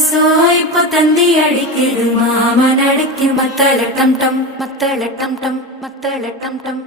கொலுசோ இப்போ தந்தி அடிக்குது மாமன் அடிக்கு மத்தள டம் டம் மத்தள டம் டம் மத்தள டம் டம்.